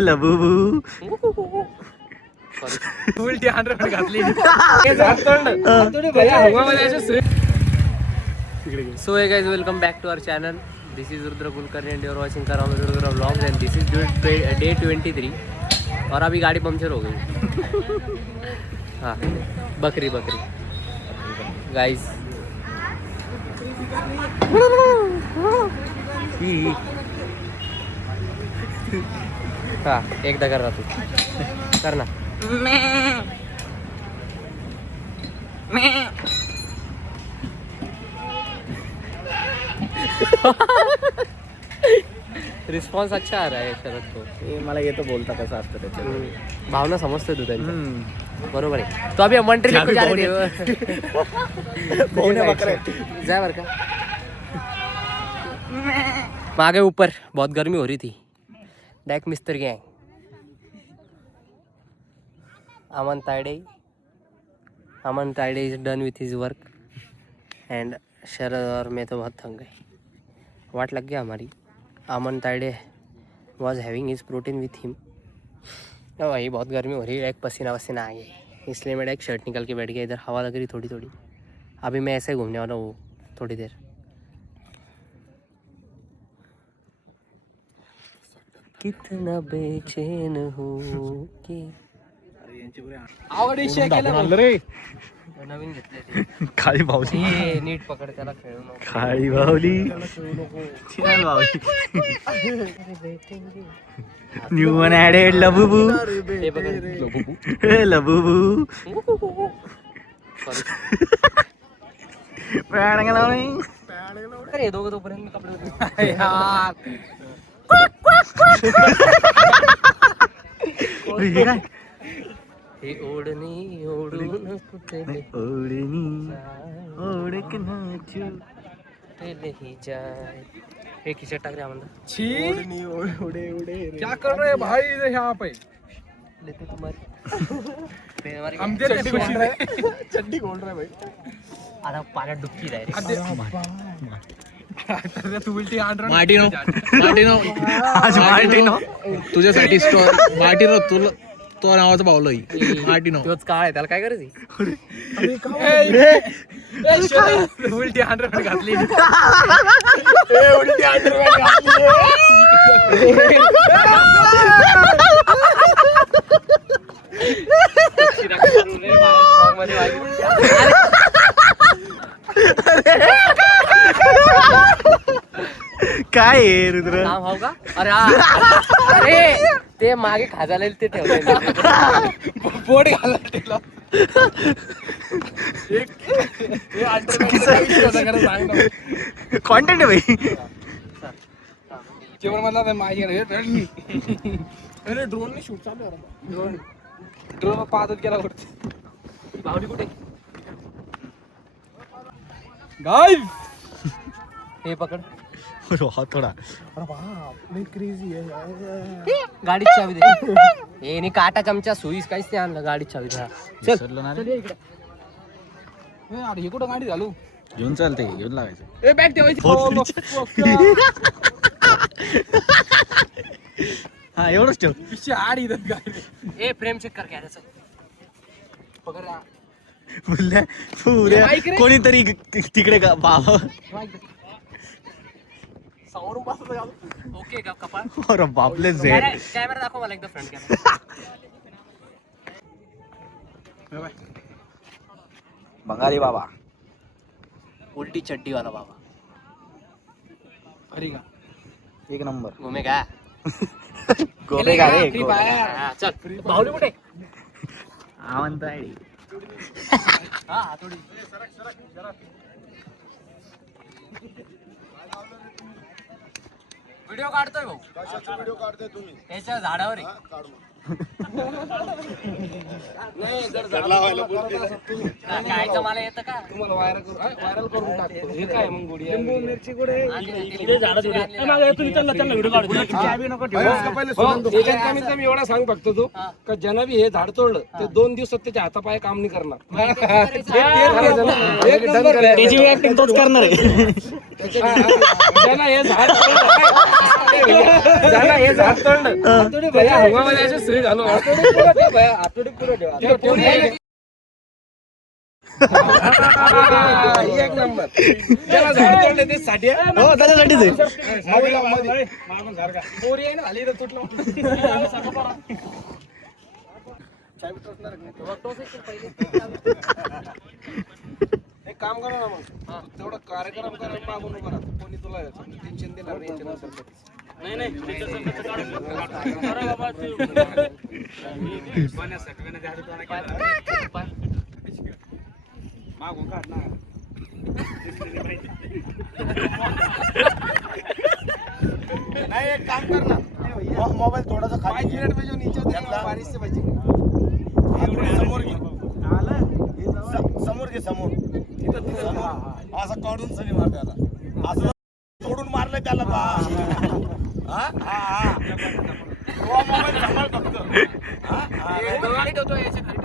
लबुबू उलटी हंड्रेड घातली. So hey guys, welcome back to our channel. This is Rudra Kulkarni and you are watching Karam Rudra Vlogs and this is day 23. और अभी गाड़ी puncture हो गई. हाँ, बकरी गाइस. हाँ, एकदा कर रहा तू करना. रिस्पॉन्स अच्छा आ रहा आहे शरद को. मला येतं बोलता कसं असतं त्याच्या. भावना समजते तू त्यांच्या. बरोबर आहे. तो अभी मंट्री लेको जा रहे थे. जा बर का. आगे ऊपर बहुत गर्मी हो रही थी. डायरेक्ट मिस्त्री gang. Aman Tayde is done with his work and Sharad और मैं तो बहुत थक गए. वाट लग गया हमारी. Aman Tayde was having his protein with him. भाई बहुत गर्मी हो रही है. एक पसीना वसीना आ गया इसलिए मैं एक शर्ट निकल के बैठ गया. इधर हवा लग रही थोड़ी थोड़ी. अभी मैं ऐसे घूमने वाला हूँ थोड़ी देर. कितना बेचैन हो कि नवीन घेतले ते. काळी बावली नीट पकड त्याला खेळू नको. काळी बावली न्यू वन ऍडेड लबुबू लबुबू अरे दोघं तोपर्यंत कपडे हे ओढणी ओढून कुठे ओढणी ओढक नाचू ही जाय. हे खिशात टाक रे आम्हाला. क्या कर रहे हैं भाई इधर यहाँ पे? लेते तुम्हारी हम चड्डी खोल रहे हैं. चड्डी खोल रहे हैं भाई. आता पाण्यात डुबकी जाय रे. तू उलटी हंड्रेड. मार्टिनो तुझ्यासाठी स्टोर मार्टिनो. तुला तो नावाचा बावलं मार्टिनो. तोच काळ आहे त्याला काय करायचं. उलटी हंड्रेड घातली. उलटी अंडरवेअर घातली. काय आहे रुद्र नाव हाव का. अरे ते मागे खाजायला ते ठेवले. बोट घाला. कॉन्टेंट आहे भाई. जेवण मधला माझी ड्रोन ने शूट चालू आहे. ड्रोन पाहत गेला वरती. बावली कुठे. गाइस हे पकड. थोडा क्रेजी आहे. गाडीची चावी दे. हे नी काटा चमचा सुईस काहीच नाही आणलं. गाडीची चावी द्या. चल इकडे. हे कुठं गाडी झालो. घेऊन चालते घेऊन लागायचं. ए बॅग ठेवायची. हा एवढंच ठेव. पिशे आड इथं गाडी. ए फ्रेम चेक कर क्या रे. पकड. बोलल्या पुऱ्या कोणीतरी तिकडे का बाबा. ओके का कपाळ. अरे बापले झेड. कॅमेरा दाखव मला एकदा फ्रंट कॅमेरा. बंगाली बाबा. उल्टी चड्डी वाला बाबा. अरे का एक नंबर. घुमेगा गोबेगा रे. चल बाहुली कुठे. आवंत आहे. हा थोडी व्हिडिओ काढतोय भाऊ. व्हिडिओ काढताय तुम्ही. त्याच्या झाडावर आहे. खायचं मला येतं का तुम्हाला व्हायरल करून टाकतो. हे काय मग गोडी आहे? त्याच्यात कमीत कमी एवढा सांग फक्त तू का ज्यानं बी हे झाड तोडलं ते 2 दिवसात त्याच्या हातापाय काम नाही करणार. एक नंबर आहे. त्याची ऍक्टिंग तोच करणार आहे. ज्यानं हे झाड तोडलं भैया हवामध्ये असे श्री घालू एक नंबर. ज्याला झाड तोडलं ते साठी आहे. हो त्याच्यासाठीच आहे. पोरी आहे ना खाली इथं तुटलं. एक काम करा ना मग तेवढा कार्यक्रम करा मागून उभा राहा. कोणी तुला टेन्शन देणार नाही याच्यानंतर. मागून काढ ना. नाही एक काम कर ना मोबाईल थोडासा खाली मिनिट पाहिजे नीचे बारिश से पाहिजे समोर घे समोर घे समोर तिथं असं काढून सनी मार त्याला असं तोडून मारलं त्याला बा हा हा हा मोबाईल सांभाळ फक्त हा हा ठेवतो याच्या खाली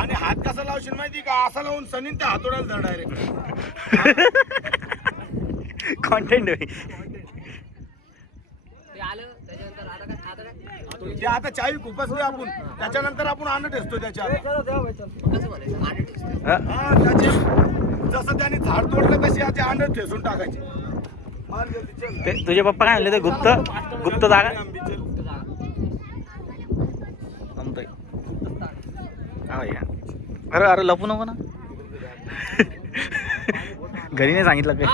आणि हात कसा लावशील माहिती का असा लावून सनीन त्या हातोड्याला धर डायरेक्ट कॉन्टेंट ते आता चावी खुपसली आपण त्याच्यानंतर आपण आणत ठेचतो त्याच्या जसं त्याने झाड तोडलं तशी आता आणत ठेचून टाकायची. तुझे पप्पा काय म्हणले ते गुप्त गुप्त जागा जमतोय. अरे अरे लपू नको ना. घरी नाही सांगितलं काय.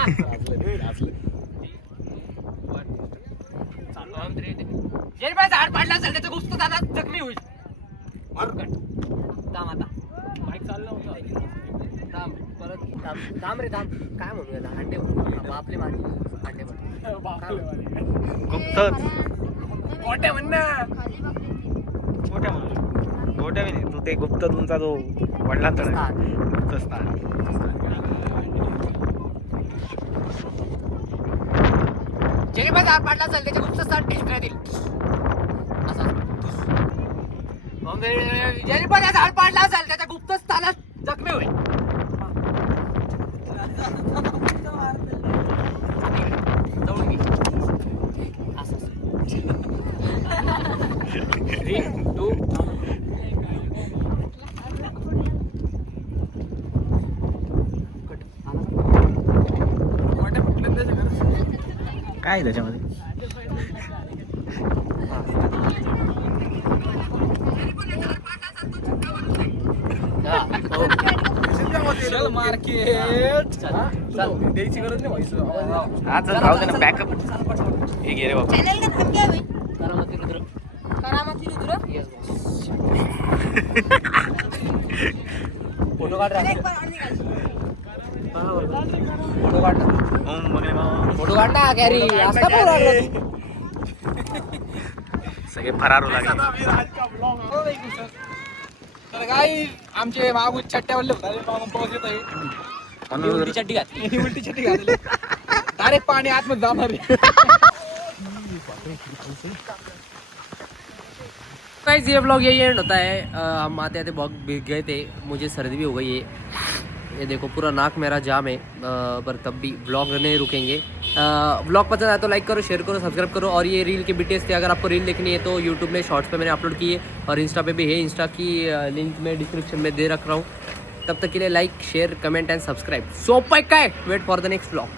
झाड पाडला असेल त्याचं गुप्त दादा जखमी होईल. थांब आता बाईक चाललं होतं. थांब परत थांब रे थांब काय म्हणू याला अंडे आपले माझे अंडे गुप्त मोठे म्हण ना गोट्या गोट्या बी नाही. तू ते गुप्त तुमचा जो वडिलांचा गुप्त स्थान जेणे पण झाड पाडला असेल त्याचे गुप्त स्थान ढेकण्यात येईल. ज्याने पण झाड पाडला असेल त्याच्या गुप्त स्थानात जखमी होईल. काय त्याच्यामध्ये द्यायची गरज नाही व्हायचं. हा चल राहू दे ना बॅकअप हे घे रे बाबा. फोटो काढ फोटो काढ ना कॅरी सगळे फरार होऊ लागले. तर काय आमचे मागून चट्ट्यावरले मागून पाऊस येत आहे. म्हणून चड्डी घातली उलटी चट्टी घातली डायरेक्ट पाणी आतमध्ये जाणार आहे. गाइस ये व्लॉग यही एंड होता है. हम आते आते बहुत भीग गए थे. मुझे सर्दी भी हो गई है. ये देखो पूरा नाक मेरा जाम है. पर तब भी व्लॉग नहीं रुकेंगे. व्लॉग पसंद आया तो लाइक करो, शेयर करो, सब्सक्राइब करो. और ये रील के बीटीएस थे. अगर आपको रील देखनी है तो यूट्यूब में शॉर्ट्स पे मैंने अपलोड की है और इंस्टा पे भी है. इंस्टा की लिंक मैं डिस्क्रिप्शन में दे रख रहा हूँ. तब तक के लिए like share comment and subscribe. So bye. Wait for the next vlog.